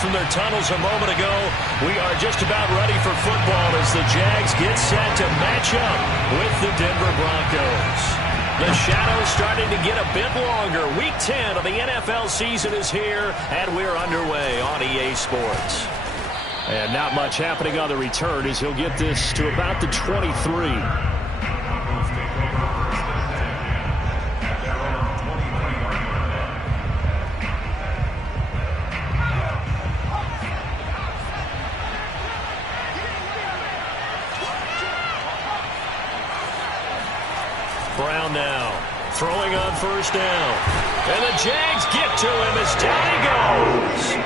from their tunnels a moment ago. We are just about ready for football as the Jags get set to match up with the Denver Broncos. The shadow's starting to get a bit longer. Week 10 of the NFL season is here, and we're underway on EA Sports. And not much happening on the return as he'll get this to about the 23. Brown now, throwing on first down. And the Jags get to him as down he goes.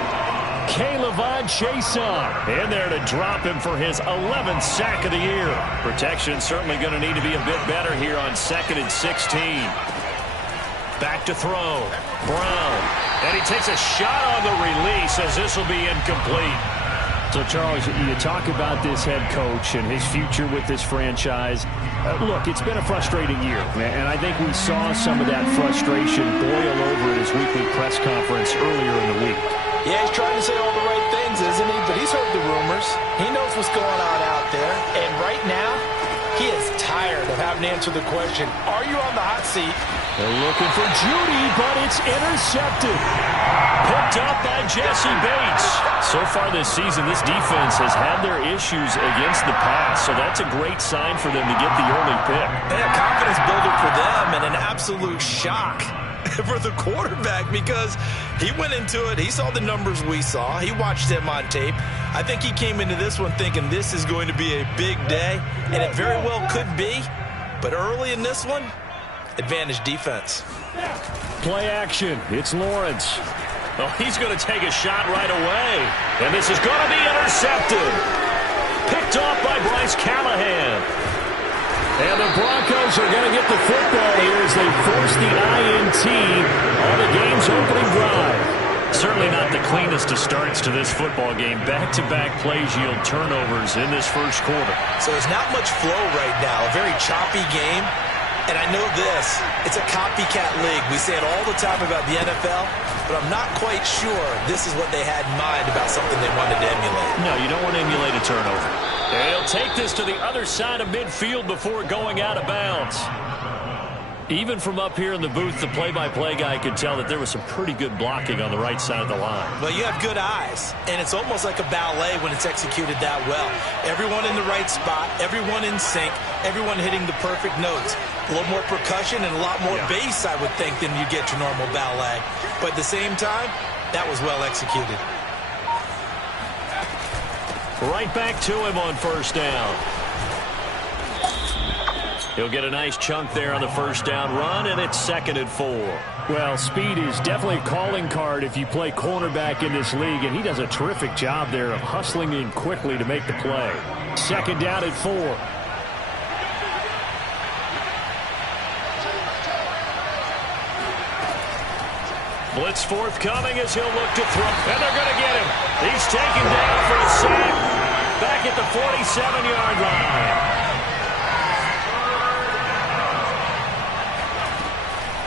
K'Lavon Chaisson in there to drop him for his 11th sack of the year. Protection certainly going to need to be a bit better here on 2nd and 16. Back to throw. Brown. And he takes a shot on the release as this will be incomplete. So, Charles, you talk about this head coach and his future with this franchise. Look, it's been a frustrating year, and I think we saw some of that frustration boil over at his weekly press conference earlier in the week. Yeah, he's trying to say all the right things, isn't he? But he's heard the rumors. He knows what's going on out there. And right now, he is tired of having to answer the question, are you on the hot seat? They're looking for Judy, but it's intercepted. Picked up by Jesse Bates. So far this season, this defense has had their issues against the pass, so that's a great sign for them to get the early pick. Yeah, confidence builder for them and an absolute shock for the quarterback because he went into it. He saw the numbers we saw. He watched him on tape. I think he came into this one thinking this is going to be a big day, and it very well could be. But early in this one, advantage defense. Play action. It's Lawrence. Oh, he's going to take a shot right away. And this is going to be intercepted. Picked off by Bryce Callahan. And the Broncos are going to get the football here as they force the INT on the game's opening drive. Certainly not the cleanest of starts to this football game. Back-to-back plays yield turnovers in this first quarter. So there's not much flow right now. A very choppy game. And I know this, it's a copycat league. We say it all the time about the NFL, but I'm not quite sure this is what they had in mind about something they wanted to emulate. No, you don't want to emulate a turnover. They'll take this to the other side of midfield before going out of bounds. Even from up here in the booth, the play-by-play guy could tell that there was some pretty good blocking on the right side of the line. Well, you have good eyes, and it's almost like a ballet when it's executed that well. Everyone in the right spot, everyone in sync, everyone hitting the perfect notes. A little more percussion and a lot more bass, I would think, than you get your normal ballet. But at the same time, that was well executed. Right back to him on first down. He'll get a nice chunk there on the first down run, and it's 2nd and 4. Well, speed is definitely a calling card if you play cornerback in this league, and he does a terrific job there of hustling in quickly to make the play. 2nd down at 4. Blitz forthcoming as he'll look to throw, and they're going to get him. He's taken down for a sack back at the 47-yard line.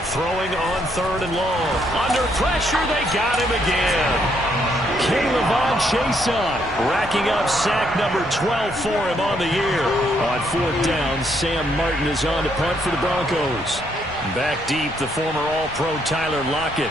Throwing on 3rd and long. Under pressure, they got him again. K'Lavon Chaisson racking up sack number 12 for him on the year. On 4th down, Sam Martin is on to punt for the Broncos. Back deep, the former All-Pro Tyler Lockett.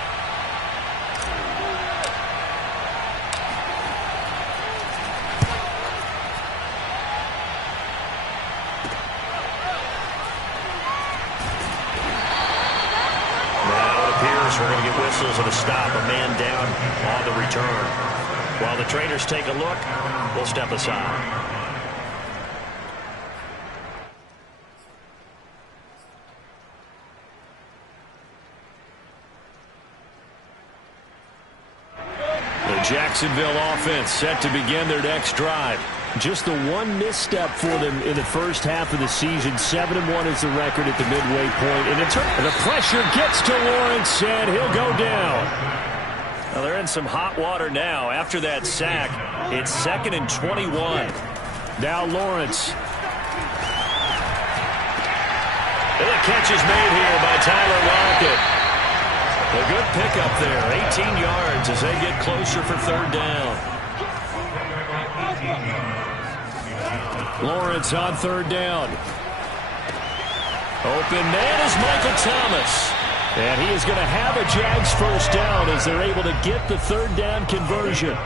We're going to get whistles and a stop, a man down on the return. While the trainers take a look, we'll step aside. The Jacksonville offense set to begin their next drive. Just the one misstep for them in the first half of the season. 7-1 is the record at the midway point. And the pressure gets to Lawrence, and he'll go down. Well, they're in some hot water now. After that sack, it's 2nd and 21. Now Lawrence. And the catch is made here by Tyler Lockett. A good pickup there, 18 yards as they get closer for third down. Lawrence on third down. Open man is Michael Thomas. And he is going to have a Jags first down as they're able to get the third down conversion.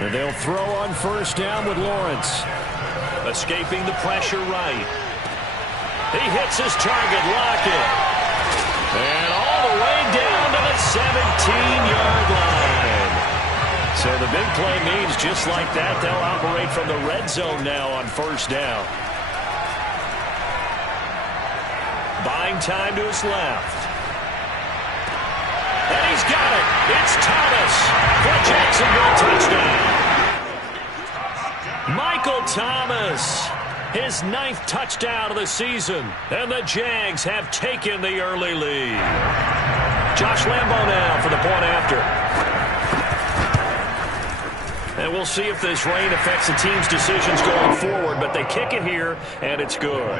And they'll throw on first down with Lawrence. Escaping the pressure right. He hits his target, Lockett. And all the way down to the 17-yard line. So the big play means just like that, they'll operate from the red zone now on first down. Buying time to his left. And he's got it. It's Thomas for a Jacksonville touchdown. Michael Thomas, his 9th touchdown of the season. And the Jags have taken the early lead. Josh Lambo now for the point after. And we'll see if this rain affects the team's decisions going forward, but they kick it here, and it's good.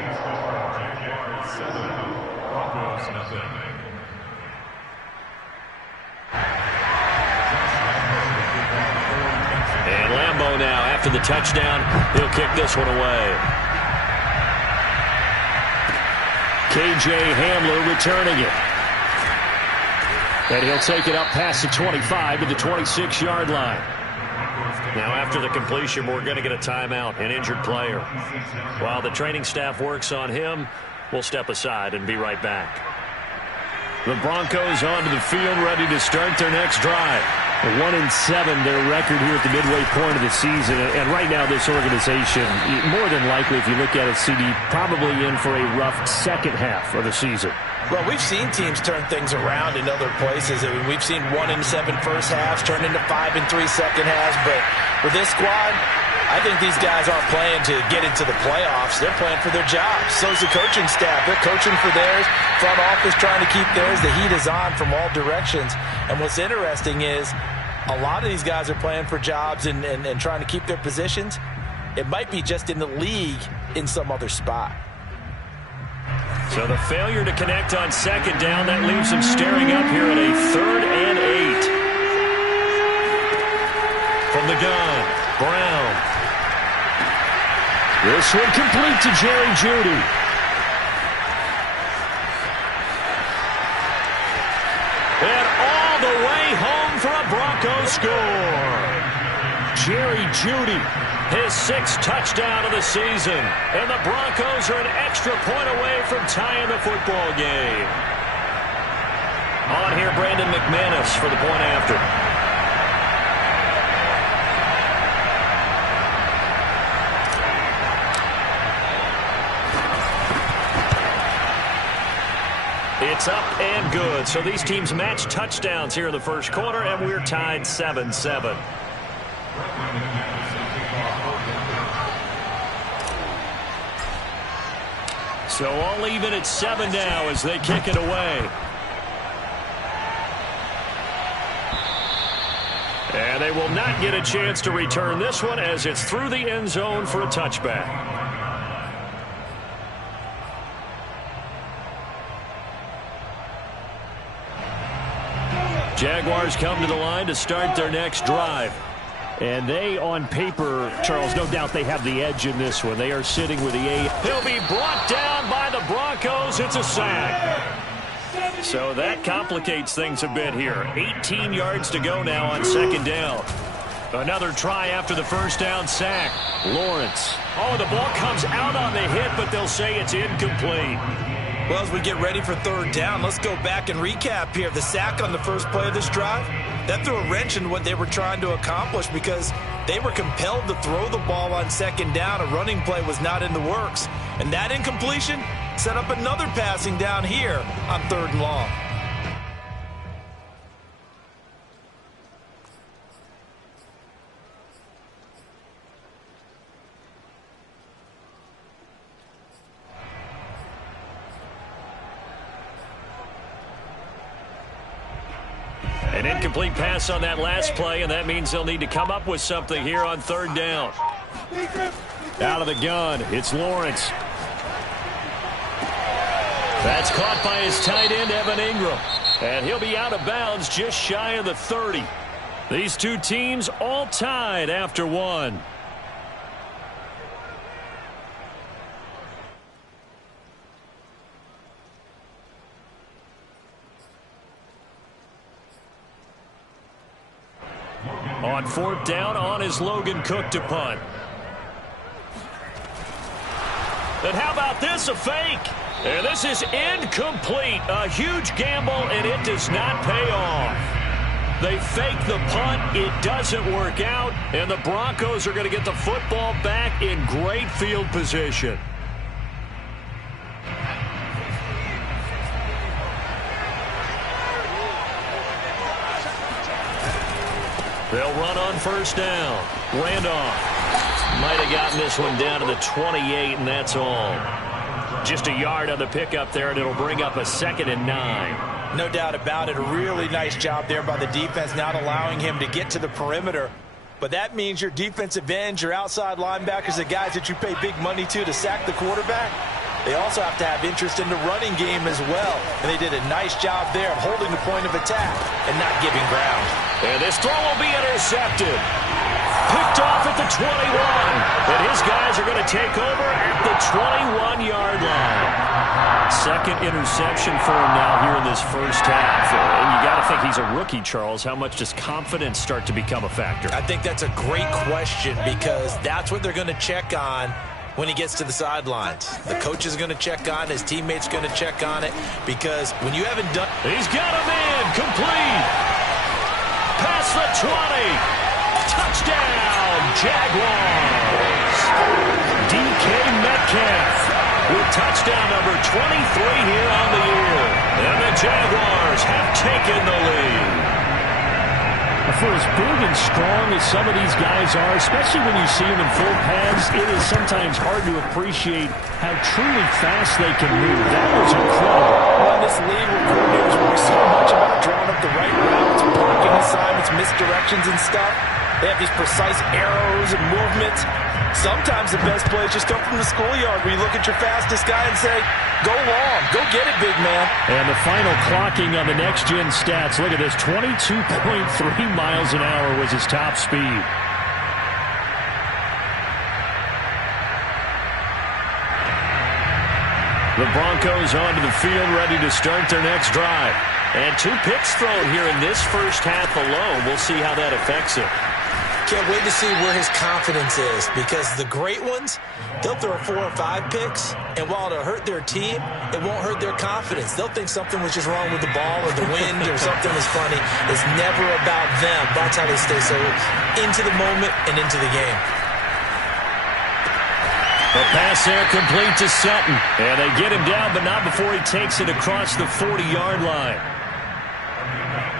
And Lambo now, after the touchdown, he'll kick this one away. KJ Hamler returning it. And he'll take it up past the 25 to the 26-yard line. Now, after the completion, we're going to get a timeout, an injured player. While the training staff works on him, we'll step aside and be right back. The Broncos onto the field, ready to start their next drive. 1-7, their record here at the midway point of the season. And right now, this organization, more than likely, if you look at it, CD, probably in for a rough second half of the season. Well, we've seen teams turn things around in other places. I mean, we've seen 1-7 first halves turn into 5-3 second halves. But with this squad, I think these guys aren't playing to get into the playoffs. They're playing for their jobs. So's the coaching staff. They're coaching for theirs. Front office trying to keep theirs. The heat is on from all directions. And what's interesting is a lot of these guys are playing for jobs and trying to keep their positions. It might be just in the league in some other spot. So the failure to connect on second down, that leaves them staring up here at a 3rd and 8. From the gun, Brown. This one complete to Jerry Jeudy. And all the way home for a Broncos score. Jerry Jeudy, his 6th touchdown of the season. And the Broncos are an extra point away from tying the football game. On here, Brandon McManus for the point after. It's up and good. So these teams match touchdowns here in the first quarter, and we're tied 7-7. So all even at 7 now as they kick it away. And they will not get a chance to return this one as it's through the end zone for a touchback. Jaguars come to the line to start their next drive. And they, on paper, Charles, no doubt they have the edge in this one. They are sitting with the 8. He'll be brought down by the Broncos. It's a sack. So that complicates things a bit here. 18 yards to go now on second down. Another try after the first down sack. Lawrence. Oh, the ball comes out on the hit, but they'll say it's incomplete. Well, as we get ready for third down, let's go back and recap here. The sack on the first play of this drive, that threw a wrench in what they were trying to accomplish because they were compelled to throw the ball on second down. A running play was not in the works. And that incompletion set up another passing down here on 3rd and long. An incomplete pass on that last play, and that means they'll need to come up with something here on 3rd down. Out of the gun, it's Lawrence. That's caught by his tight end, Evan Ingram. And he'll be out of bounds just shy of the 30. These two teams all tied after one. On fourth down, on is Logan Cook to punt. And how about this, a fake? And this is incomplete. A huge gamble, and it does not pay off. They fake the punt. It doesn't work out, and the Broncos are going to get the football back in great field position. They'll run on first down. Randolph might have gotten this one down to the 28, and that's all. Just a yard on the pickup there, and it'll bring up a 2nd and 9. No doubt about it. A really nice job there by the defense, not allowing him to get to the perimeter. But that means your defensive ends, your outside linebackers, the guys that you pay big money to sack the quarterback, they also have to have interest in the running game as well. And they did a nice job there of holding the point of attack and not giving ground. And this throw will be intercepted. Picked off at the 21. And his guys are going to take over at the 21-yard line. Second interception for him now here in this first half. And you got to think he's a rookie, Charles. How much does confidence start to become a factor? I think that's a great question because that's what they're going to check on when he gets to the sidelines. The coach is going to check on, his teammates going to check on it, because when you haven't done... He's got him in, complete. Past the 20. Touchdown, Jaguars. DK Metcalf with touchdown number 23 here on the year. And the Jaguars have taken the lead. For as big and strong as some of these guys are, especially when you see them in full pads, it is sometimes hard to appreciate how truly fast they can move. That was incredible. Well, in this league with coordinators, where we so much about drawing up the right routes, blocking assignments, misdirections and stuff, they have these precise arrows and movements. Sometimes the best plays just come from the schoolyard where you look at your fastest guy and say, go long, go get it, big man. And the final clocking on the next-gen stats. Look at this, 22.3 miles an hour was his top speed. The Broncos onto the field, ready to start their next drive. And 2 picks thrown here in this first half alone. We'll see how that affects it. Can't wait to see where his confidence is, because the great ones, they'll throw 4 or 5 picks, and while it'll hurt their team, it won't hurt their confidence. They'll think something was just wrong with the ball or the wind or something was funny. It's never about them. That's how they stay so into the moment and into the game. The pass there complete to Sutton, and they get him down, but not before he takes it across the 40-yard line.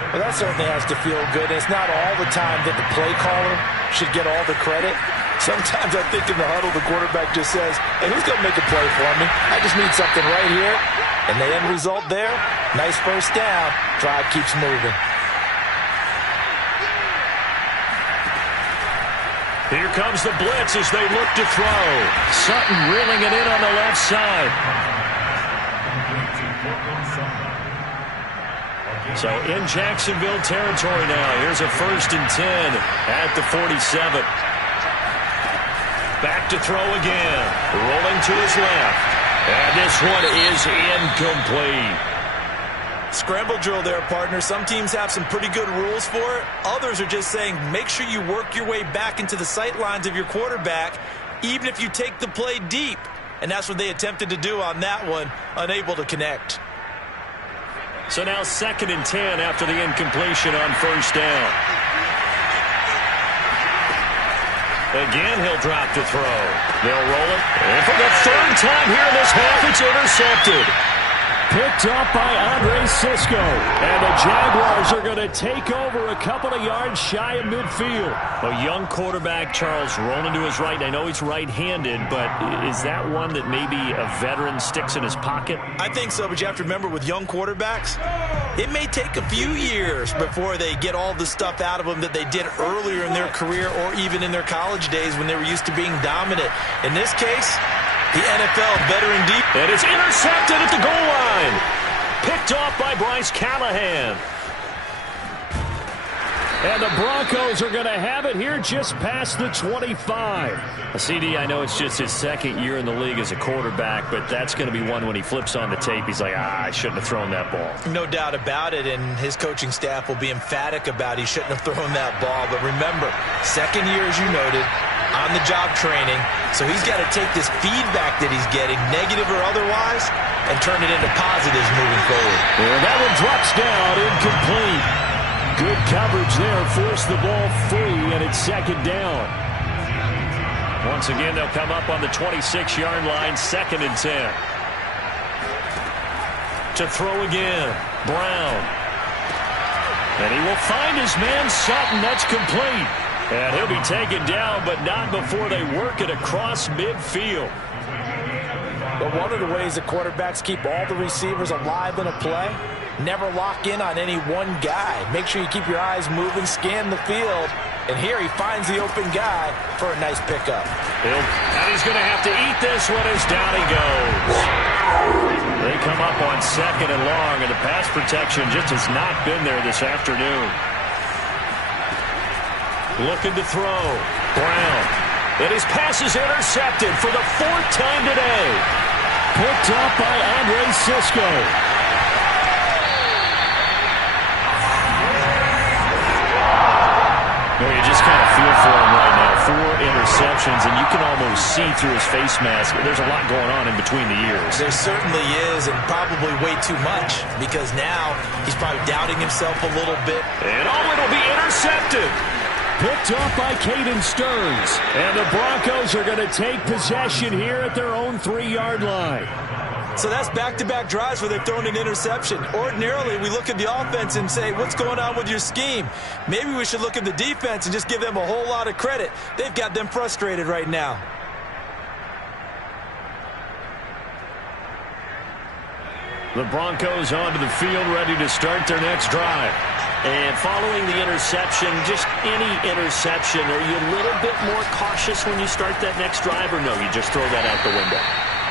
Well, that certainly has to feel good. And it's not all the time that the play caller should get all the credit. Sometimes I think in the huddle, the quarterback just says, hey, who's going to make a play for me? I just need something right here. And the end result there, nice first down. Drive keeps moving. Here comes the blitz as they look to throw. Sutton reeling it in on the left side. So in Jacksonville territory now. Here's a 1st and 10 at the 47. Back to throw again. Rolling to his left. And this one is incomplete. Scramble drill there, partner. Some teams have some pretty good rules for it. Others are just saying make sure you work your way back into the sight lines of your quarterback, even if you take the play deep. And that's what they attempted to do on that one, unable to connect. So now 2nd and 10 after the incompletion on first down. Again, he'll drop to throw. They'll roll it. And for the 3rd time here in this half, it's intercepted. Picked up by Andre Sisco. And the Jaguars are going to take over a couple of yards shy of midfield. A young quarterback, Charles, rolling to his right. I know he's right-handed, but is that one that maybe a veteran sticks in his pocket? I think so, but you have to remember with young quarterbacks, it may take a few years before they get all the stuff out of them that they did earlier in their career or even in their college days when they were used to being dominant. In this case, The NFL veteran deep. And it's intercepted at the goal line. Picked off by Bryce Callahan. And the Broncos are going to have it here just past the 25. CD, I know it's just his second year in the league as a quarterback, but that's going to be one when he flips on the tape. He's like, I shouldn't have thrown that ball. No doubt about it, and his coaching staff will be emphatic about he shouldn't have thrown that ball. But remember, second year, as you noted, on-the-job training, so he's got to take this feedback that he's getting, negative or otherwise, and turn it into positives moving forward. And that one drops down, incomplete. Good coverage there, forced the ball free, and it's second down. Once again, they'll come up on the 26-yard line, 2nd and 10. To throw again, Brown. And he will find his man, Sutton. That's complete. And he'll be taken down, but not before they work it across midfield. But one of the ways that quarterbacks keep all the receivers alive in a play, never lock in on any one guy. Make sure you keep your eyes moving, scan the field. And here he finds the open guy for a nice pickup. And he's going to have to eat this one as down he goes. They come up on 2nd and long, and the pass protection just has not been there this afternoon. Looking to throw. Brown. And his pass is intercepted for the 4th time today. Picked up by Andre Sisco. You just kind of feel for him right now. 4 interceptions, and you can almost see through his face mask. There's a lot going on in between the ears. There certainly is, and probably way too much, because now he's probably doubting himself a little bit. And it'll be intercepted. Picked off by Caden Stearns. And the Broncos are going to take possession here at their own 3-yard line. So that's back-to-back drives where they've thrown an interception. Ordinarily, we look at the offense and say, what's going on with your scheme? Maybe we should look at the defense and just give them a whole lot of credit. They've got them frustrated right now. The Broncos onto the field, ready to start their next drive. And following the interception, just any interception, are you a little bit more cautious when you start that next drive, or no, you just throw that out the window?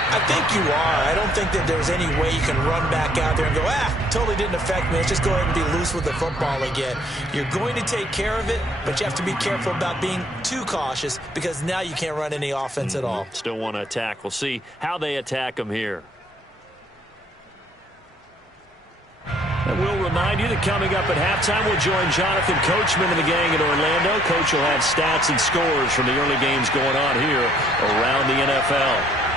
I think you are. I don't think that there's any way you can run back out there and go, totally didn't affect me. Let's just go ahead and be loose with the football again. You're going to take care of it, but you have to be careful about being too cautious because now you can't run any offense at all. Still want to attack. We'll see how they attack them here. And we'll remind you that coming up at halftime, we'll join Jonathan Coachman and the gang in Orlando. Coach will have stats and scores from the early games going on here around the NFL.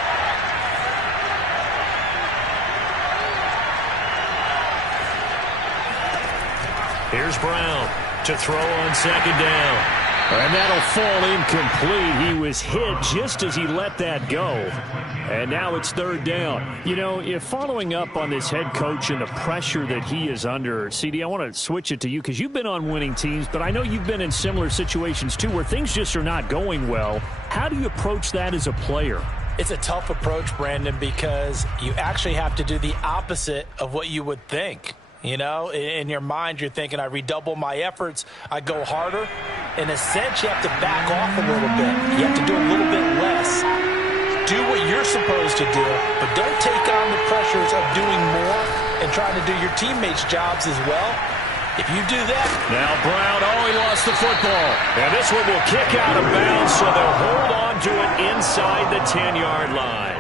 Here's Brown to throw on 2nd down. And that'll fall incomplete. He was hit just as he let that go. And now it's 3rd down. You know, if following up on this head coach and the pressure that he is under, CD, I want to switch it to you because you've been on winning teams, but I know you've been in similar situations too where things just are not going well. How do you approach that as a player? It's a tough approach, Brandon, because you actually have to do the opposite of what you would think. You know, in your mind, you're thinking, I redouble my efforts, I go harder. In a sense, you have to back off a little bit. You have to do a little bit less. Do what you're supposed to do, but don't take on the pressures of doing more and trying to do your teammates' jobs as well. If you do that. Now Brown, he lost the football. And this one will kick out of bounds, so they'll hold on to it inside the 10-yard line.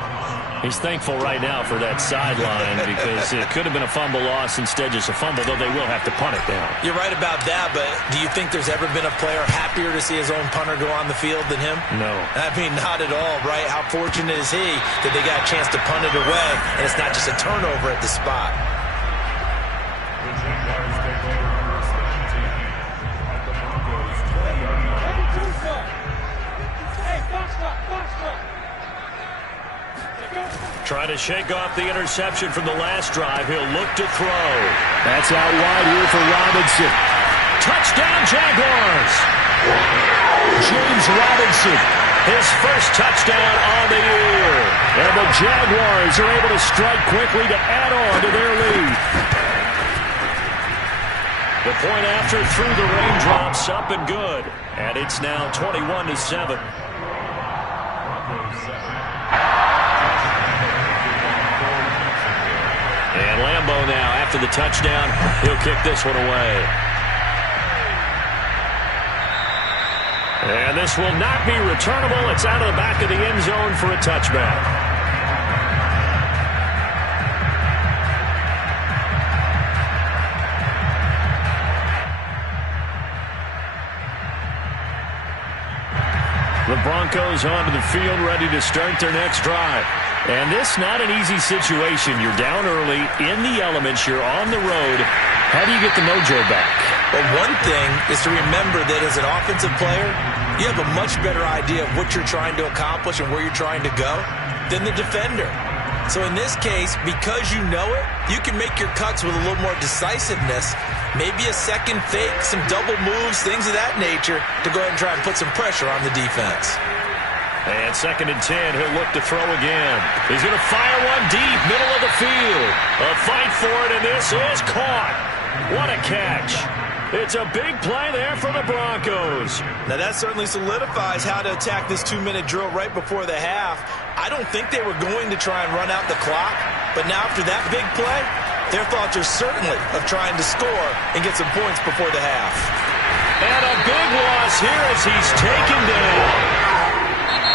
He's thankful right now for that sideline because it could have been a fumble loss, instead just a fumble, though they will have to punt it down. You're right about that, but do you think there's ever been a player happier to see his own punter go on the field than him? No. I mean, not at all, right? How fortunate is he that they got a chance to punt it away, and it's not just a turnover at the spot. Trying to shake off the interception from the last drive. He'll look to throw. That's out wide here for Robinson. Touchdown, Jaguars. James Robinson, his first touchdown on the year. And the Jaguars are able to strike quickly to add on to their lead. The point after through the raindrops, up and good. And it's now 21-7. after the touchdown. He'll kick this one away. And this will not be returnable. It's out of the back of the end zone for a touchback. The Broncos onto the field, ready to start their next drive. And this not an easy situation. You're down early, in the elements, you're on the road. How do you get the mojo back? Well, one thing is to remember that as an offensive player, you have a much better idea of what you're trying to accomplish and where you're trying to go than the defender. So in this case, because you know it, you can make your cuts with a little more decisiveness, maybe a second fake, some double moves, things of that nature, to go ahead and try and put some pressure on the defense. And 2nd and 10, he'll look to throw again. He's going to fire one deep, middle of the field. A fight for it, and this is caught. What a catch. It's a big play there for the Broncos. Now that certainly solidifies how to attack this 2-minute drill right before the half. I don't think they were going to try and run out the clock, but now after that big play, their thoughts are certainly of trying to score and get some points before the half. And a big loss here as he's taken down.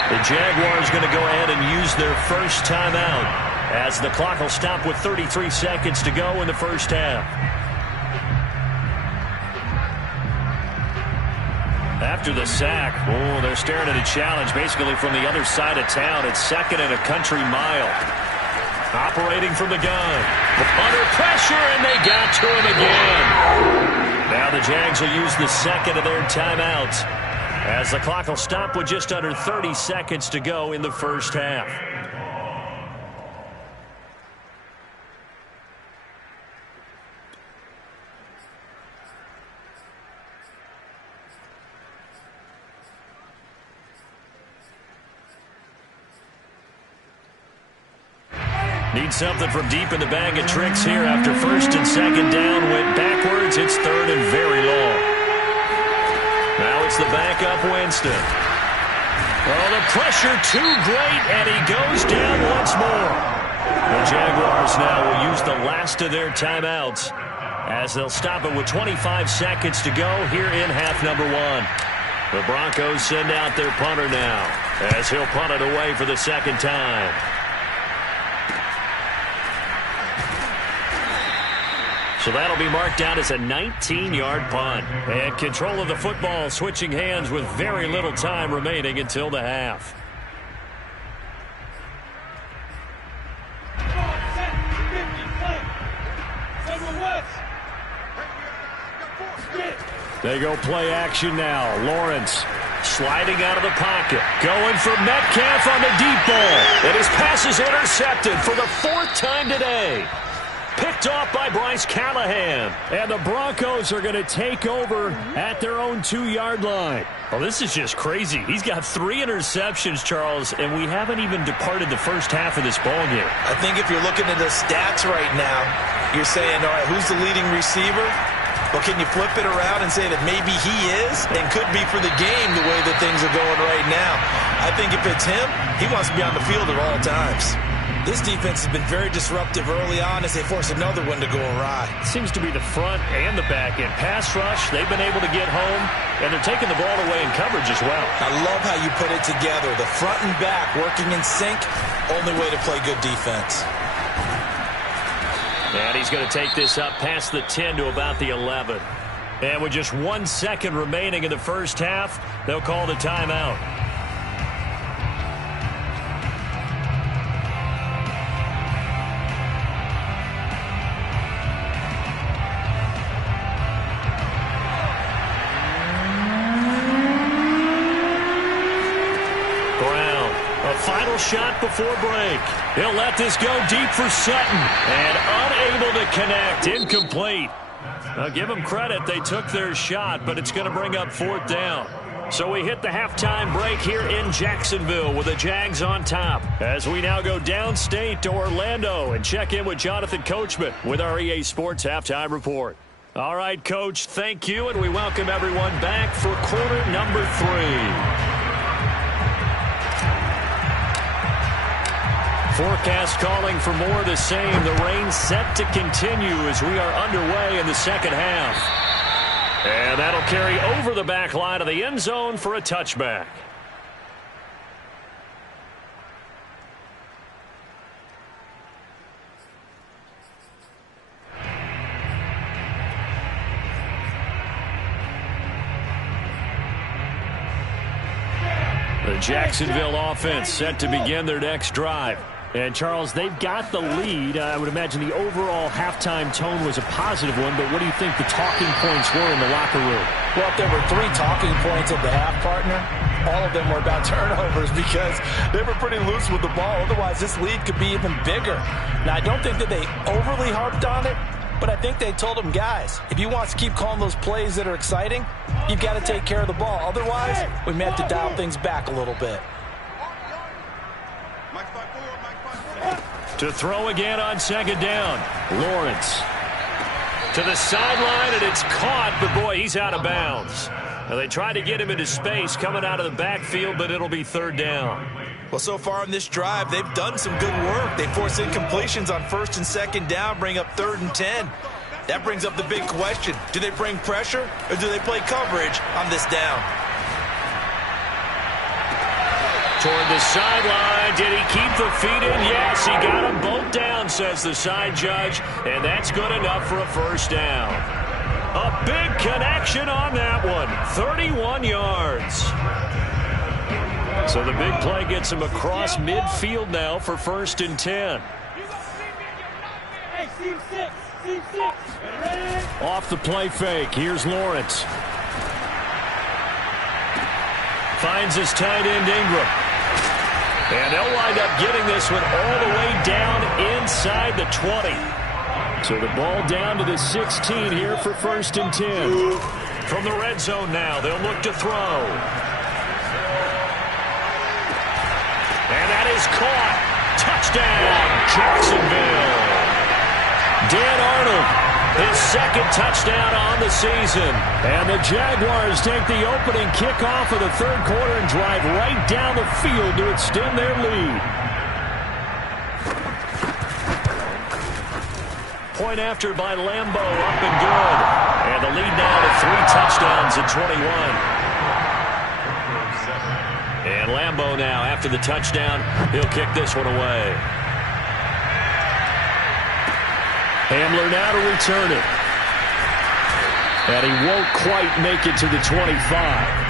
The Jaguars going to go ahead and use their first timeout as the clock will stop with 33 seconds to go in the first half. After the sack, they're staring at a challenge basically from the other side of town. It's 2nd and a country mile. Operating from the gun. Under pressure, and they got to him again. Now the Jags will use the second of their timeouts as the clock will stop with just under 30 seconds to go in the first half. Need something from deep in the bag of tricks here after 1st and 2nd down. Went backwards. It's 3rd and very long. Now it's the backup Winston. Oh, the pressure too great, and he goes down once more. The Jaguars now will use the last of their timeouts as they'll stop it with 25 seconds to go here in half number 1. The Broncos send out their punter now as he'll punt it away for the 2nd time. So that'll be marked down as a 19-yard punt. And control of the football switching hands with very little time remaining until the half. They go play action now. Lawrence sliding out of the pocket. Going for Metcalf on the deep ball. And his pass is intercepted for the 4th time today. Picked off by Bryce Callahan. And the Broncos are going to take over at their own 2-yard line. Well, this is just crazy. He's got 3 interceptions, Charles, and we haven't even departed the first half of this ballgame. I think if you're looking at the stats right now, you're saying, all right, who's the leading receiver? Well, can you flip it around and say that maybe he is and could be for the game the way that things are going right now? I think if it's him, he wants to be on the field at all times. This defense has been very disruptive early on as they force another one to go awry. Seems to be the front and the back end. Pass rush, they've been able to get home, and they're taking the ball away in coverage as well. I love how you put it together. The front and back working in sync, only way to play good defense. And he's going to take this up past the 10 to about the 11. And with just 1 second remaining in the first half, they'll call the timeout. Final shot before break. He'll let this go deep for Sutton. And unable to connect. Incomplete. Now, give them credit. They took their shot, but it's going to bring up 4th down. So we hit the halftime break here in Jacksonville with the Jags on top. As we now go downstate to Orlando and check in with Jonathan Coachman with our EA Sports Halftime Report. All right, Coach, thank you, and we welcome everyone back for quarter number 3. Forecast calling for more of the same. The rain set to continue as we are underway in the second half. And that'll carry over the back line of the end zone for a touchback. The Jacksonville offense set to begin their next drive. And, Charles, they've got the lead. I would imagine the overall halftime tone was a positive one, but what do you think the talking points were in the locker room? Well, if there were 3 talking points at the half, partner, all of them were about turnovers because they were pretty loose with the ball. Otherwise, this lead could be even bigger. Now, I don't think that they overly harped on it, but I think they told them, guys, if you want to keep calling those plays that are exciting, you've got to take care of the ball. Otherwise, we may have to dial things back a little bit. To throw again on second down. Lawrence to the sideline, and it's caught, but boy, he's out of bounds. Now, they tried to get him into space coming out of the backfield, but it'll be third down. Well, so far in this drive, they've done some good work. They force incompletions on first and second down, bring up 3rd and 10. That brings up the big question. Do they bring pressure, or do they play coverage on this down? Toward the sideline. Did he keep the feet in? Yes, he got them both down, says the side judge, and that's good enough for a first down. A big connection on that one. 31 yards. So the big play gets him across midfield now for 1st and 10. Off the play fake. Here's Lawrence. Finds his tight end Ingram. And they'll wind up getting this one all the way down inside the 20. So the ball down to the 16 here for 1st and 10. From the red zone now, they'll look to throw. And that is caught. Touchdown, Jacksonville. Dan Arnold, his 2nd touchdown on the season. And the Jaguars take the opening kickoff of the 3rd quarter and drive right down the field to extend their lead. Point after by Lambeau, up and good. And the lead now to 3 touchdowns at 21. And Lambeau now, after the touchdown, he'll kick this one away. Hamler now to return it. And he won't quite make it to the 25.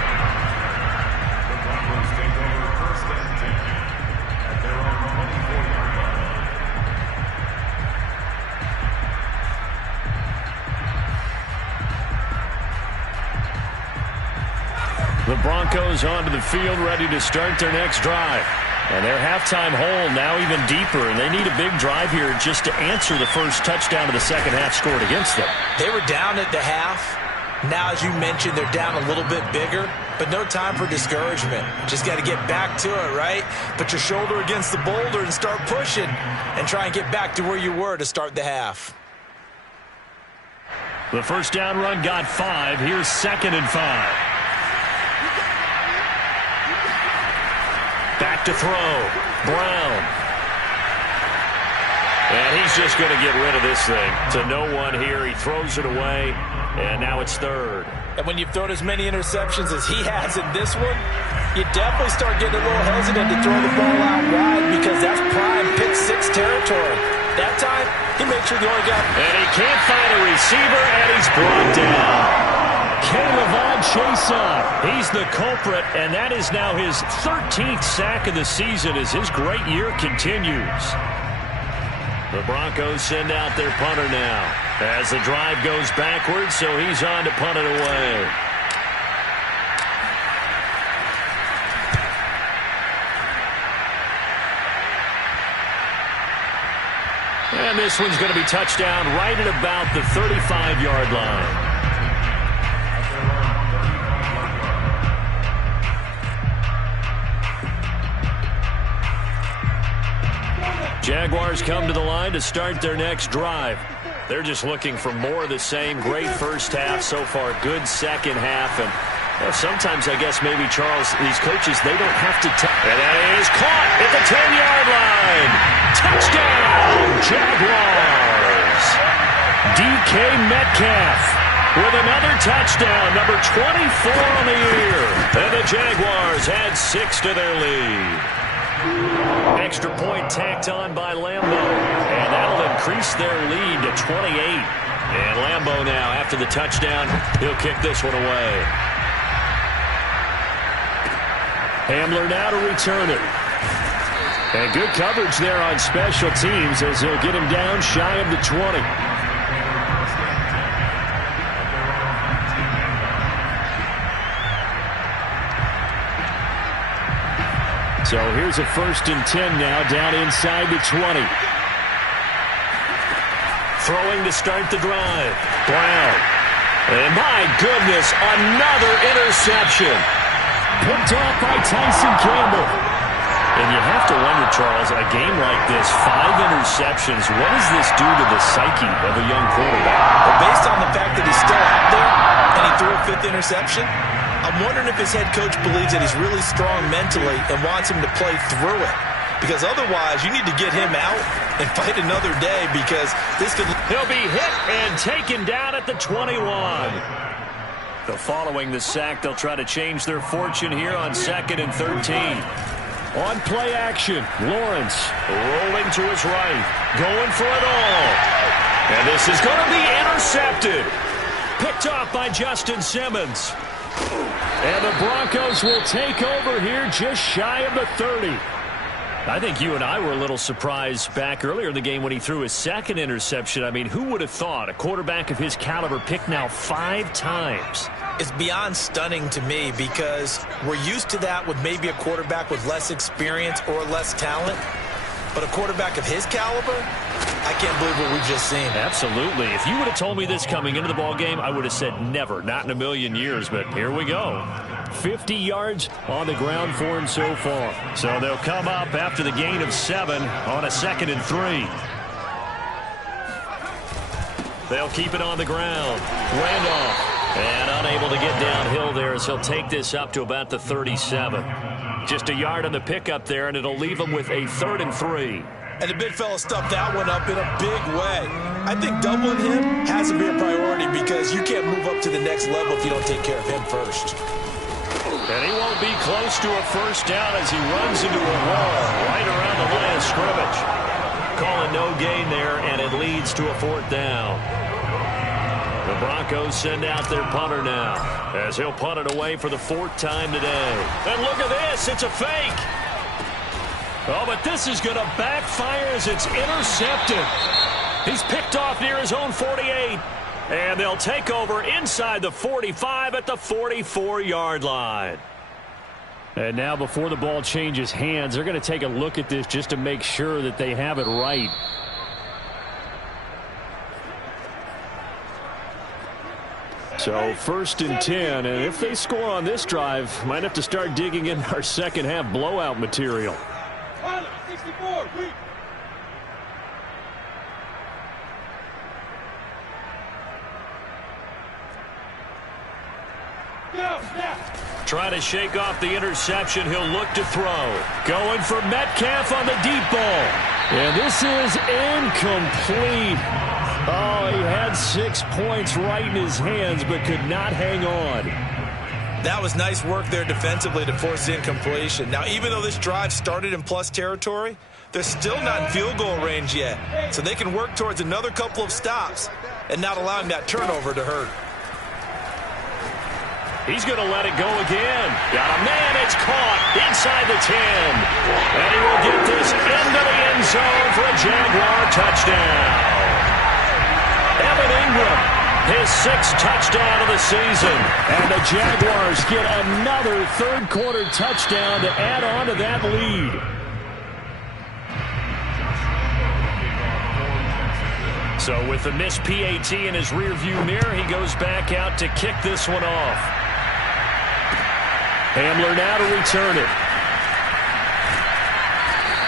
The Broncos onto the field, ready to start their next drive. And their halftime hole now even deeper, and they need a big drive here just to answer the first touchdown of the second half scored against them. They were down at the half. Now, as you mentioned, they're down a little bit bigger, but no time for discouragement. Just got to get back to it, right? Put your shoulder against the boulder and start pushing and try and get back to where you were to start the half. The first down run got 5. Here's 2nd and 5. Back to throw. Brown. And he's just going to get rid of this thing. To no one here. He throws it away. And now it's 3rd. And when you've thrown as many interceptions as he has in this one, you definitely start getting a little hesitant to throw the ball out wide because that's prime pick 6 territory. That time, he made sure the only guy. And he can't find a receiver, and he's brought down. Caleb Chason, he's the culprit, and that is now his 13th sack of the season as his great year continues. The Broncos send out their punter now as the drive goes backwards, so he's on to punt it away. And this one's going to be touchdown right at about the 35-yard line. Jaguars come to the line to start their next drive. They're just looking for more of the same. Great first half so far. Good second half. And Well, sometimes, I guess, maybe, Charles, these coaches, they don't have to tell. And that is caught at the 10-yard line. Touchdown, Jaguars. DK Metcalf with another touchdown, number 24 on the year. And the Jaguars add 6 to their lead. Extra point tacked on by Lambeau. And that'll increase their lead to 28. And Lambeau now, after the touchdown, he'll kick this one away. Hamler now to return it. And good coverage there on special teams as he'll get him down shy of the 20. So here's a 1st and 10 now down inside the 20. Throwing to start the drive. Brown. And my goodness, another interception. Picked off by Tyson Campbell. And you have to wonder, Charles, a game like this, 5 interceptions, what does this do to the psyche of a young quarterback? Well, based on the fact that he's still out there and he threw a 5th interception, I'm wondering if his head coach believes that he's really strong mentally and wants him to play through it. Because otherwise, you need to get him out and fight another day because this could... He'll be hit and taken down at the 21. The following the sack, they'll try to change their fortune here on 2nd and 13. On play action, Lawrence rolling to his right, going for it all. And this is going to be intercepted. Picked off by Justin Simmons. And the Broncos will take over here just shy of the 30. I think you and I were a little surprised back earlier in the game when he threw his 2nd interception. I mean, who would have thought a quarterback of his caliber picked now 5 times? It's beyond stunning to me because we're used to that with maybe a quarterback with less experience or less talent. But a quarterback of his caliber, I can't believe what we've just seen. Absolutely. If you would have told me this coming into the ballgame, I would have said never, not in a million years. But here we go. 50 yards on the ground for him so far. So they'll come up after the gain of 7 on a 2nd and 3. They'll keep it on the ground. Randolph. And unable to get downhill there as he'll take this up to about the 37. Just a yard on the pickup there, and it'll leave him with a 3rd and 3. And the big fella stuffed that one up in a big way. I think doubling him has to be a priority because you can't move up to the next level if you don't take care of him first. And he won't be close to a 1st down as he runs into a wall right around the line of scrimmage. Calling no gain there, and it leads to a 4th down. The Broncos send out their punter now as he'll punt it away for the 4th time today. And look at this. It's a fake. Oh, but this is going to backfire as it's intercepted. He's picked off near his own 48. And they'll take over inside the 45 at the 44-yard line. And now before the ball changes hands, they're going to take a look at this just to make sure that they have it right. So 1st and 10, and if they score on this drive, might have to start digging in our second half blowout material. 64, Trying to shake off the interception, he'll look to throw. Going for Metcalf on the deep ball. And this is incomplete. Oh, he had 6 points right in his hands, but could not hang on. That was nice work there defensively to force the incompletion. Now, even though this drive started in plus territory, they're still not in field goal range yet. So they can work towards another couple of stops and not allowing that turnover to hurt. He's going to let it go again. Got a man. It's caught inside the 10. And he will get this into the end zone for a Jaguar touchdown. Evan Ingram, his 6th touchdown of the season. And the Jaguars get another 3rd quarter touchdown to add on to that lead. So with the missed PAT in his rearview mirror, he goes back out to kick this one off. Hamler now to return it.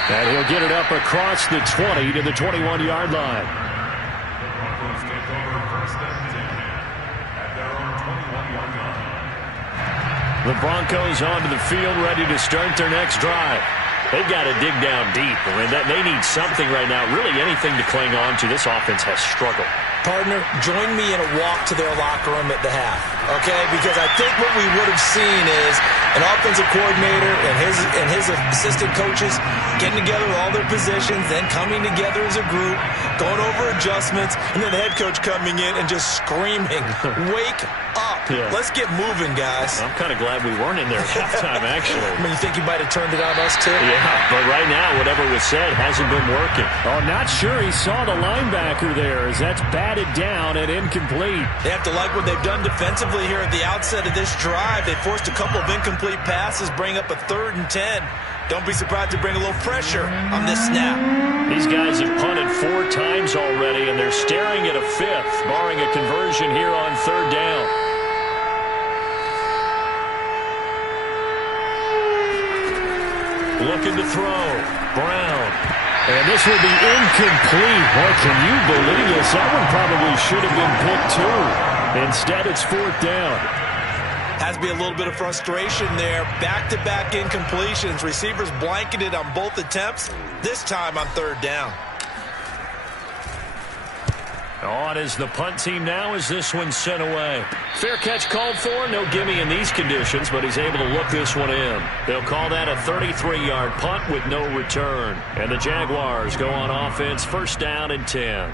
And he'll get it up across the 20 to the 21-yard line. The Broncos onto the field, ready to start their next drive. They've got to dig down deep. I mean, they need something right now, really anything to cling on to. This offense has struggled. Partner, join me in a walk to their locker room at the half, okay? Because I think what we would have seen is an offensive coordinator and his assistant coaches getting together with all their positions, then coming together as a group, going over adjustments, and then the head coach coming in and just screaming, wake up. Yeah. Let's get moving, guys. I'm kind of glad we weren't in there at halftime, actually. I mean, you think you might have turned it on us, too? Yeah, but right now, whatever was said hasn't been working. Oh, not sure he saw the linebacker there as that's batted down and incomplete. They have to like what they've done defensively here at the outset of this drive. They forced a couple of incomplete passes, bring up a 3rd and 10. Don't be surprised to bring a little pressure on this snap. These guys have punted 4 times already, and they're staring at a 5th, barring a conversion here on 3rd down. Looking to throw. Brown. And this will be incomplete. Boy, can you believe this? That one probably should have been picked too. Instead, it's 4th down. Has to be a little bit of frustration there. Back-to-back incompletions. Receivers blanketed on both attempts. This time on 3rd down. On is the punt team now as this one's sent away. Fair catch called for. No gimme in these conditions, but he's able to look this one in. They'll call that a 33-yard punt with no return. And the Jaguars go on offense, 1st down and 10.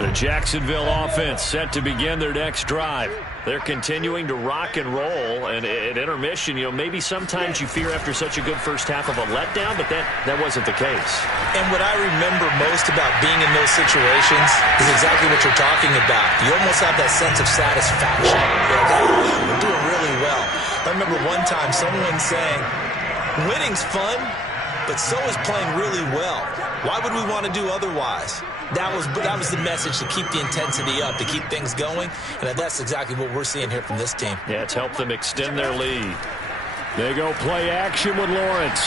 The Jacksonville offense set to begin their next drive. They're continuing to rock and roll, and at intermission, maybe sometimes you fear after such a good first half of a letdown, but that wasn't the case. And what I remember most about being in those situations is exactly what you're talking about. You almost have that sense of satisfaction. You're like, oh, we're doing really well. I remember one time someone saying, winning's fun, but so is playing really well. Why would we want to do otherwise? That was the message, to keep the intensity up, to keep things going, and that's exactly what we're seeing here from this team. Yeah, it's helped them extend their lead. They go play action with Lawrence.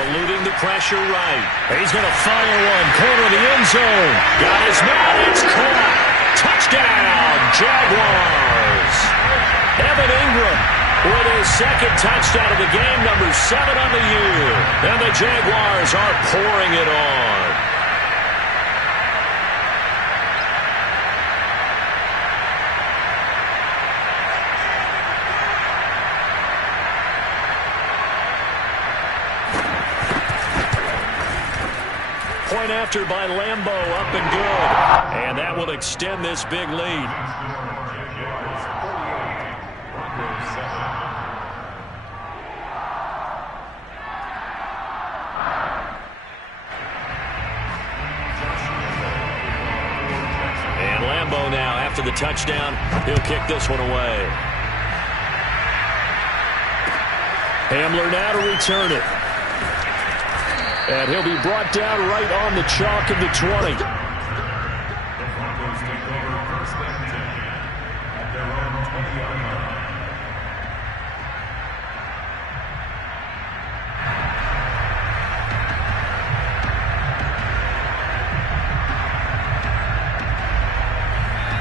Eluding the pressure right. He's going to fire one, corner of the end zone. Got his man, it's caught. Touchdown, Jaguars. Evan Ingram with his 2nd touchdown of the game, number 7 on the year. And the Jaguars are pouring it on. Point after by Lambo, up and good. And that will extend this big lead. And Lambo now, after the touchdown, he'll kick this one away. Hamler now to return it. And he'll be brought down right on the chalk of the 20.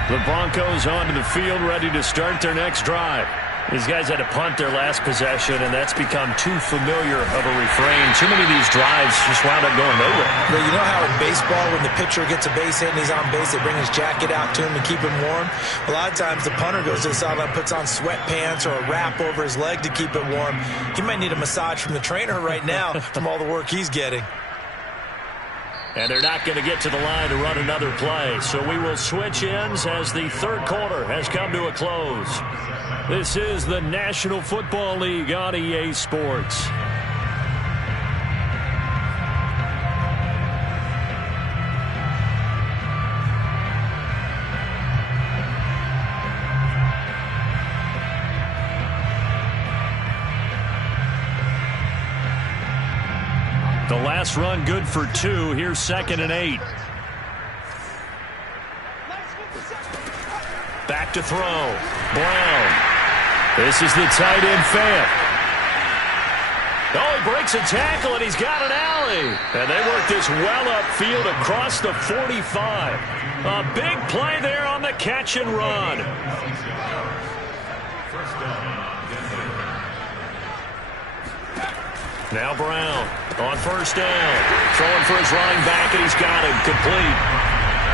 The Broncos onto the field, ready to start their next drive. These guys had to punt their last possession, and that's become too familiar of a refrain. Too many of these drives just wound up going nowhere. Well, you know how in baseball, when the pitcher gets a base hit and he's on base, they bring his jacket out to him to keep him warm? A lot of times the punter goes to the sideline, puts on sweatpants or a wrap over his leg to keep it warm. He might need a massage from the trainer right now from all the work he's getting. And they're not going to get to the line to run another play. So we will switch ends as the 3rd quarter has come to a close. This is the National Football League on EA Sports. The last run good for 2. Here's 2nd and 8. Back to throw. Brown. This is the tight end, Fant. Oh, he breaks a tackle, and he's got an alley. And they work this well upfield across the 45. A big play there on the catch and run. Now Brown on first down. Throwing for his running back, and he's got him complete.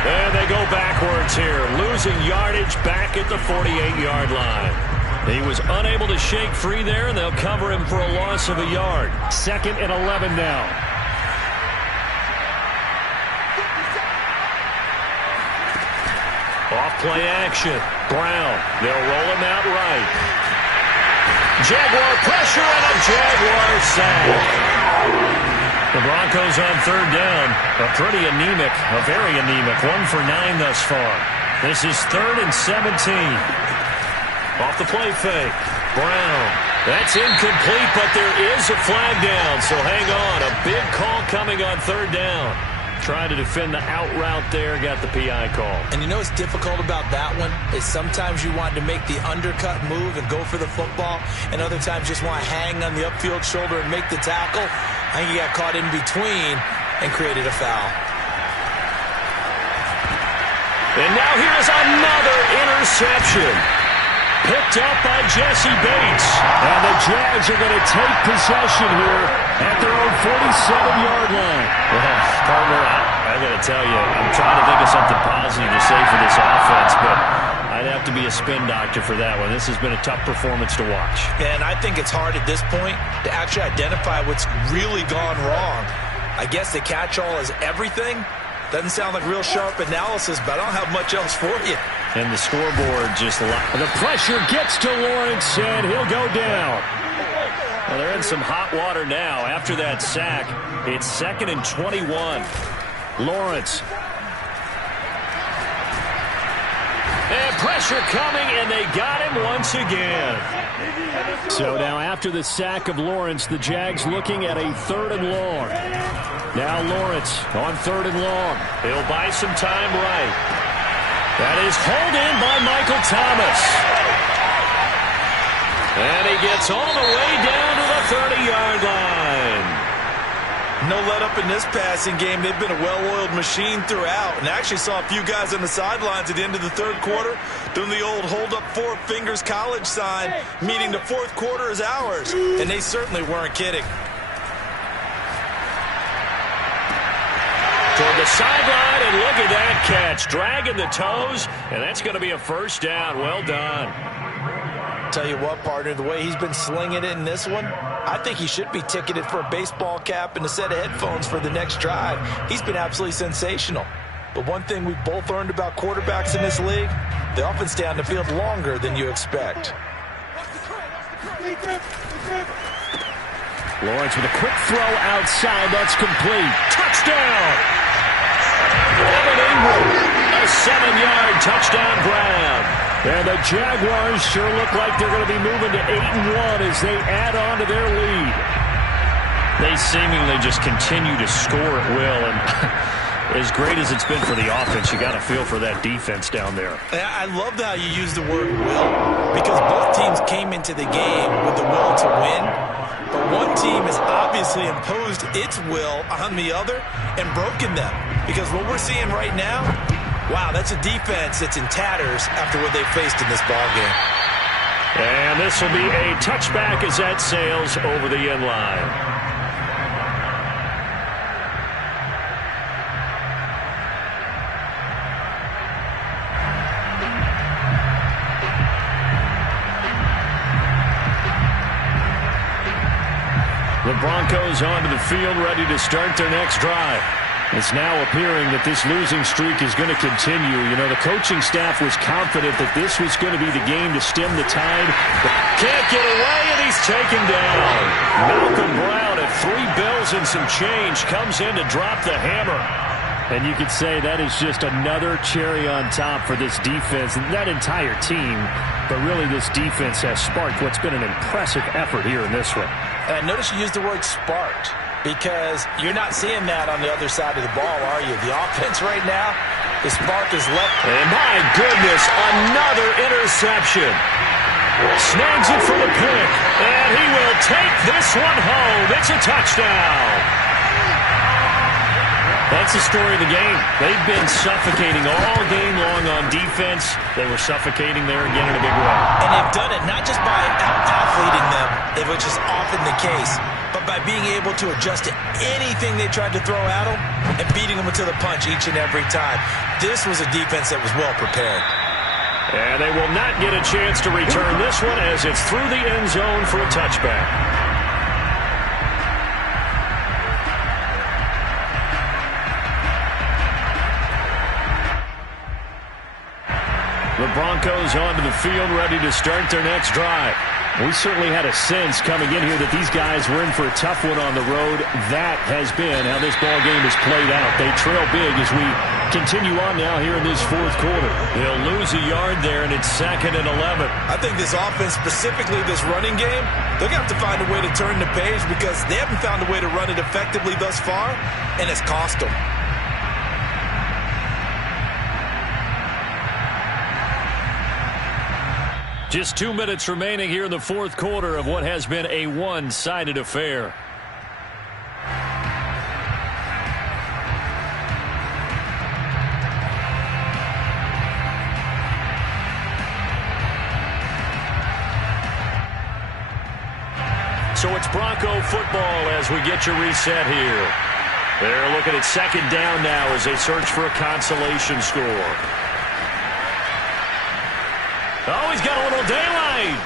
And they go backwards here, losing yardage back at the 48-yard line. He was unable to shake free there, and they'll cover him for a loss of a yard. 2nd and 11 now. Off play action. Brown. They'll roll him out right. Jaguar pressure and a Jaguar sack. The Broncos on 3rd down. A pretty anemic, a very anemic. 1 for 9 thus far. This is 3rd and 17. Off the play fake. Brown. That's incomplete, but there is a flag down, so hang on. A big call coming on 3rd down. Trying to defend the out route there, got the PI call. And you know what's difficult about that one is sometimes you want to make the undercut move and go for the football, and other times just want to hang on the upfield shoulder and make the tackle. I think he got caught in between and created a foul. And now here's another interception. Picked up by Jesse Bates. And the Jags are going to take possession here at their own 47-yard line. Well, partner, I got to tell you, I'm trying to think of something positive to say for this offense, but I'd have to be a spin doctor for that one. This has been a tough performance to watch. And I think it's hard at this point to actually identify what's really gone wrong. I guess the catch-all is everything. Doesn't sound like real sharp analysis, but I don't have much else for you. And the scoreboard just... The pressure gets to Lawrence, and he'll go down. Well, they're in some hot water now. After that sack, it's 2nd and 21. Lawrence. And pressure coming, and they got him once again. So now after the sack of Lawrence, the Jags looking at a 3rd and long. Now Lawrence on 3rd and long. He'll buy some time right. That is hauled in by Michael Thomas. And he gets all the way down to the 30-yard line. No let up in this passing game. They've been a well-oiled machine throughout. And I actually saw a few guys on the sidelines at the end of the 3rd quarter doing the old hold up 4 fingers college sign, meaning the 4th quarter is ours. And they certainly weren't kidding. Toward the sideline, and look at that catch. Dragging the toes, and that's going to be a 1st down. Well done. Tell you what, partner, the way he's been slinging it in this one, I think he should be ticketed for a baseball cap and a set of headphones for the next drive. He's been absolutely sensational. But one thing we've both learned about quarterbacks in this league, they often stay on the field longer than you expect. Lawrence with a quick throw outside. That's complete. Touchdown! Evan Ingram, a 7-yard touchdown grab. And the Jaguars sure look like they're going to be moving to 8-1 as they add on to their lead. They seemingly just continue to score at will, and as great as it's been for the offense, you got to feel for that defense down there. I love how you use the word will, because both teams came into the game with the will to win. But one team has obviously imposed its will on the other and broken them. Because what we're seeing right now, wow, that's a defense that's in tatters after what they faced in this ballgame. And this will be a touchback as that sails over the end line. The Broncos onto the field, ready to start their next drive. It's now appearing that this losing streak is going to continue. You know, the coaching staff was confident that this was going to be the game to stem the tide. Can't get away, and he's taken down. Malcolm Brown at 3 bills and some change comes in to drop the hammer. And you could say that is just another cherry on top for this defense and that entire team. But really, this defense has sparked what's been an impressive effort here in this one. And notice you used the word sparked, because you're not seeing that on the other side of the ball, are you? The offense right now, the spark is left. And my goodness, another interception. Snags it for the pick. And he will take this one home. It's a touchdown. That's the story of the game. They've been suffocating all game long on defense. They were suffocating there again in a big way. And they've done it not just by out-athleting them, which is often the case, but by being able to adjust to anything they tried to throw at them and beating them to the punch each and every time. This was a defense that was well prepared. And they will not get a chance to return this one as it's through the end zone for a touchback. The Broncos onto the field, ready to start their next drive. We certainly had a sense coming in here that these guys were in for a tough one on the road. That has been how this ball game has played out. They trail big as we continue on now here in this fourth quarter. They'll lose a yard there, and it's 2nd and 11. I think this offense, specifically this running game, they're going to have to find a way to turn the page because they haven't found a way to run it effectively thus far, and it's cost them. Just 2 minutes remaining here in the fourth quarter of what has been a one-sided affair. So it's Bronco football as we get your reset here. They're looking at 2nd down now as they search for a consolation score. Oh, he's got a little daylight.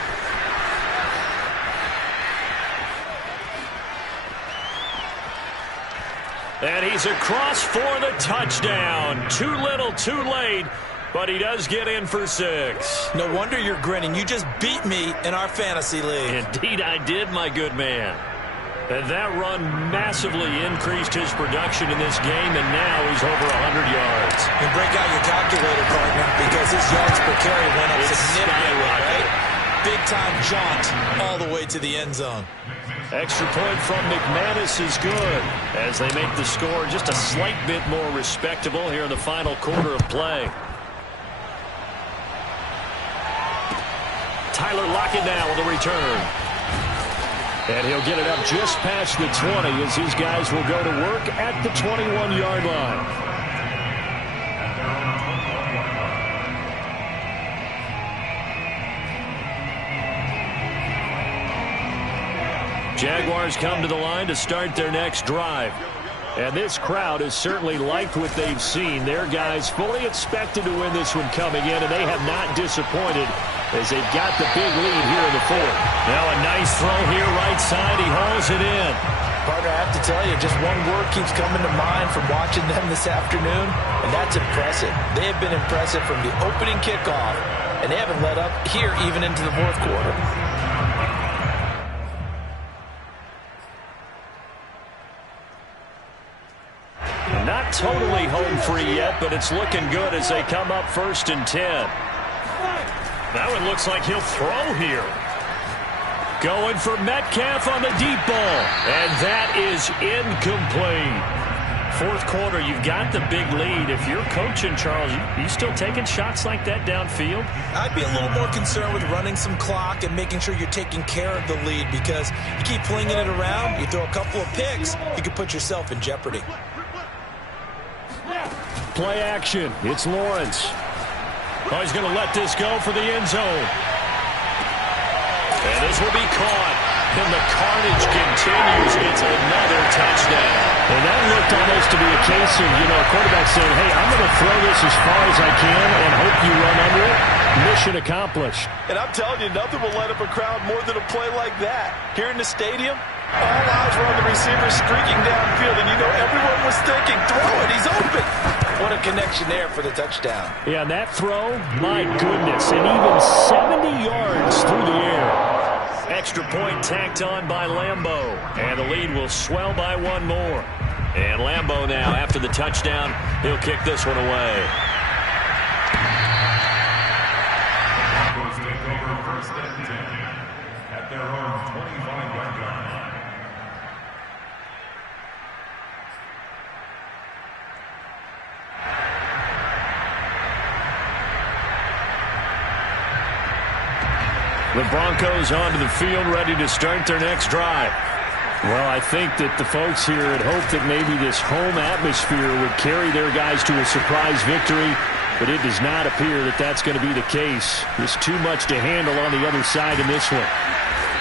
And he's across for the touchdown. Too little, too late, but he does get in for 6. No wonder you're grinning. You just beat me in our fantasy league. Indeed I did, my good man. And that run massively increased his production in this game, and now he's over 100 yards. And break out your calculator, partner, because his yards per carry went up significantly, right? Big-time jaunt all the way to the end zone. Extra point from McManus is good as they make the score just a slight bit more respectable here in the final quarter of play. Tyler Lockett now with a return. And he'll get it up just past the 20 as these guys will go to work at the 21-yard line. Jaguars come to the line to start their next drive. And this crowd has certainly liked what they've seen. Their guys fully expected to win this one coming in, and they have not disappointed as they've got the big lead here in the fourth. Now a nice throw here right side. He hauls it in. Partner, I have to tell you, just one word keeps coming to mind from watching them this afternoon, and that's impressive. They have been impressive from the opening kickoff, and they haven't let up here even into the fourth quarter. Not totally home free yet, but it's looking good as they come up 1st and 10. That one looks like he'll throw here. Going for Metcalf on the deep ball. And that is incomplete. Fourth quarter, you've got the big lead. If you're coaching, Charles, you still taking shots like that downfield? I'd be a little more concerned with running some clock and making sure you're taking care of the lead because you keep flinging it around, you throw a couple of picks, you could put yourself in jeopardy. Play action. It's Lawrence. Oh, he's going to let this go for the end zone. And this will be caught. And the carnage continues. It's another touchdown. And that looked almost to be a case of, a quarterback saying, hey, I'm going to throw this as far as I can and hope you run under it. Mission accomplished. And I'm telling you, nothing will light up a crowd more than a play like that. Here in the stadium, all eyes were on the receiver streaking downfield, and everyone was thinking, throw it, he's open. What a connection there for the touchdown. Yeah, that throw, my goodness, and even 70 yards through the air. Extra point tacked on by Lambeau, and the lead will swell by one more. And Lambeau now, after the touchdown, he'll kick this one away. At their own 25-yard line. The Broncos onto the field, ready to start their next drive. Well, I think that the folks here had hoped that maybe this home atmosphere would carry their guys to a surprise victory, but it does not appear that that's going to be the case. There's too much to handle on the other side in this one.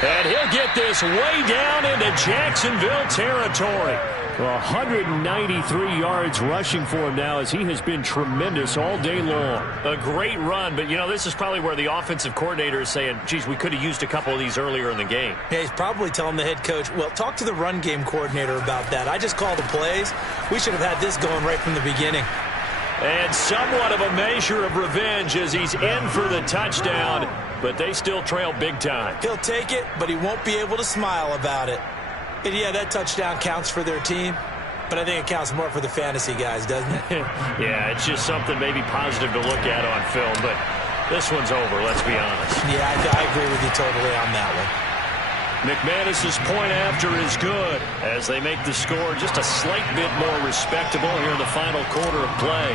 And he'll get this way down into Jacksonville territory. 193 yards rushing for him now as he has been tremendous all day long. A great run, but, you know, this is probably where the offensive coordinator is saying, geez, we could have used a couple of these earlier in the game. Yeah, he's probably telling the head coach, well, talk to the run game coordinator about that. I just called the plays. We should have had this going right from the beginning. And somewhat of a measure of revenge as he's in for the touchdown, but they still trail big time. He'll take it, but he won't be able to smile about it. And yeah, that touchdown counts for their team, but I think it counts more for the fantasy guys, doesn't it? Yeah, it's just something maybe positive to look at on film, but this one's over, let's be honest. Yeah, I agree with you totally on that one. McManus's point after is good as they make the score just a slight bit more respectable here in the final quarter of play.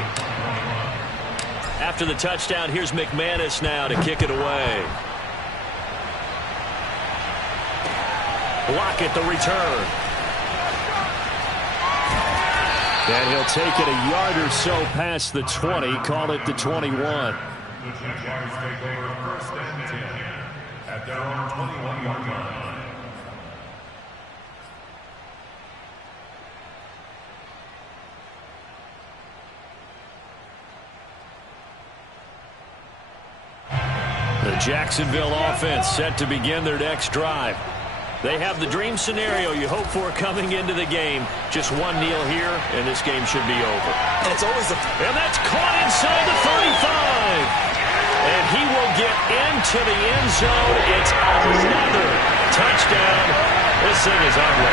After the touchdown, here's McManus now to kick it away. Lockett the return. And he'll take it a yard or so past the 20, call it the 21. The Jaguars take over first and 10 at their own 21-yard line. The Jacksonville offense set to begin their next drive. They have the dream scenario you hope for coming into the game. Just one kneel here, and this game should be over. And it's always and that's caught inside the 35. And he will get into the end zone. It's another touchdown. This thing is ugly.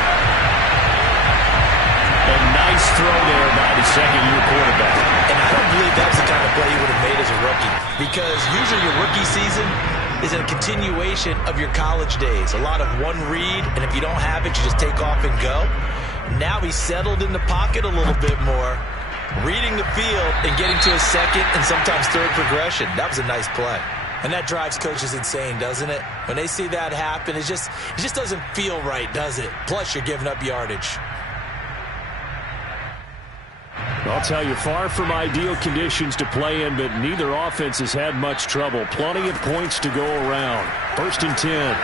A nice throw there by the second-year quarterback. And I don't believe that was the kind of play he would have made as a rookie, because usually your rookie season is a continuation of your college days. A lot of one read, and if you don't have it, you just take off and go. Now he's settled in the pocket a little bit more, reading the field and getting to his second and sometimes third progression. That was a nice play. And that drives coaches insane, doesn't it? When they see that happen, it just doesn't feel right, does it? Plus, you're giving up yardage. I'll tell you, far from ideal conditions to play in, but neither offense has had much trouble. Plenty of points to go around. First and 10.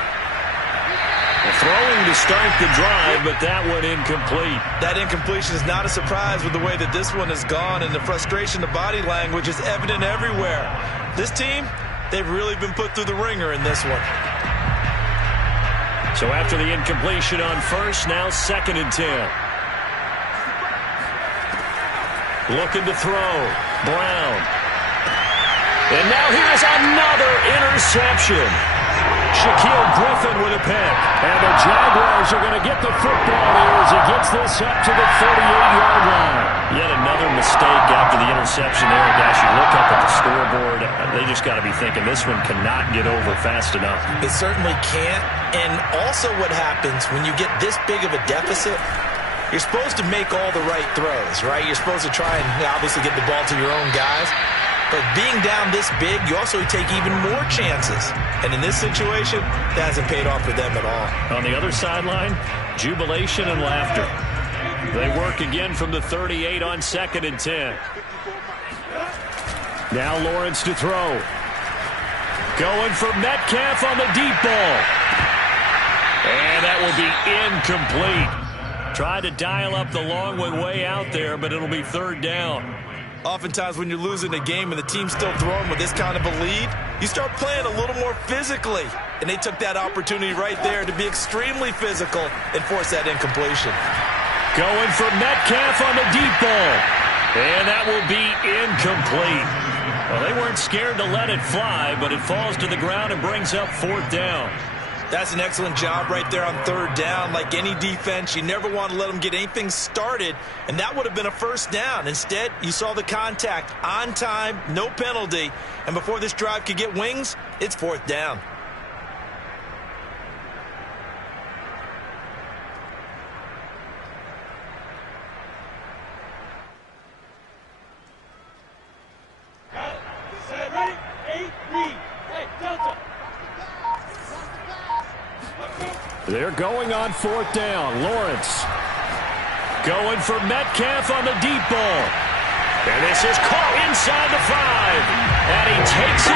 Throwing to start the drive, but that one incomplete. That incompletion is not a surprise with the way that this one has gone, and the frustration, the body language is evident everywhere. This team, they've really been put through the ringer in this one. So after the incompletion on first, now second and 10. Looking to throw. Brown. And now here's another interception. Shaquille Griffin with a pick. And the Jaguars are going to get the football here as he gets this up to the 48-yard line. Yet another mistake after the interception there. Guys, you look up at the scoreboard, they just got to be thinking this one cannot get over fast enough. It certainly can't. And also what happens when you get this big of a deficit, you're supposed to make all the right throws, right? You're supposed to try and obviously get the ball to your own guys. But being down this big, you also take even more chances. And in this situation, that hasn't paid off for them at all. On the other sideline, jubilation and laughter. They work again from the 38 on second and 10. Now Lawrence to throw. Going for Metcalf on the deep ball. And that will be incomplete. Tried to dial up the long one way out there, but it'll be third down. Oftentimes when you're losing a game and the team's still throwing with this kind of a lead, you start playing a little more physically. And they took that opportunity right there to be extremely physical and force that incompletion. Going for Metcalf on the deep ball. And that will be incomplete. Well, they weren't scared to let it fly, but it falls to the ground and brings up fourth down. That's an excellent job right there on third down. Like any defense, you never want to let them get anything started, and that would have been a first down. Instead, you saw the contact on time, no penalty, and before this drive could get wings, it's fourth down. They're going on 4th down. Lawrence going for Metcalf on the deep ball. And this is caught inside the 5. And he takes it